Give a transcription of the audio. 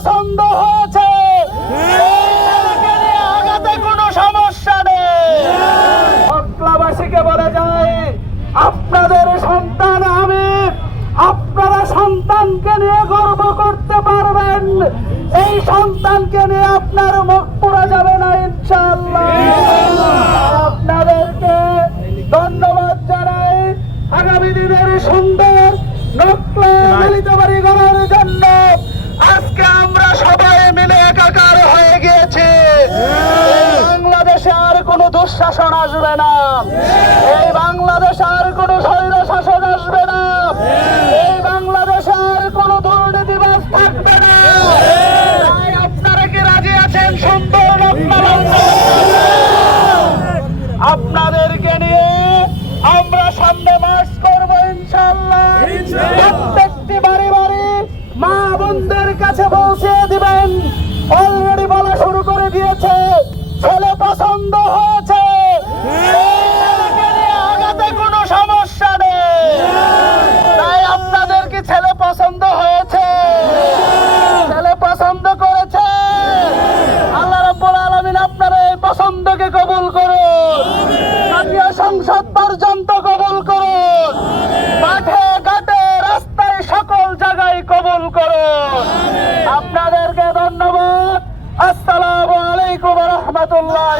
পছন্দ হয়েছে। আগাতে কোনো সমস্যা নেই। মক্কাবাসীকে বলে যায়, আপনাদের সন্তান আমি, আপনারা সন্তানকে নিয়ে গর্ব করতে পারবেন। এই সন্তানকে নিয়ে আপনার মুখ পুরা যাবে না, ইনশাআল্লাহ। আপনাদেরকে ধন্যবাদ জানাই। আগামী দিনের সুন্দর কোনো দুঃশাসন আসবে না। এই বাংলাদেশ আর কোনো স্বৈর শাসন আসবে না। এই বাংলাদেশ আর কোনো দুর্নীতিবাজ থাকবে না। আপনারা কি রাজি আছেন সুন্দর আপনাদেরকে নিয়ে আমরা সামনে মার্চ করব ইনশাল্লাহ প্রত্যেকটি বাড়ি বাড়ি মা বোনদের কাছে পৌঁছে আমাকে কবুল করুন। জাতীয় সংসদ পর্যন্ত কবুল করুন। মাঠে, ঘাটে, রাস্তায় সকল জায়গায় কবুল করুন। আপনাদেরকে ধন্যবাদ। আসসালামু আলাইকুম রহমতুল্লাহ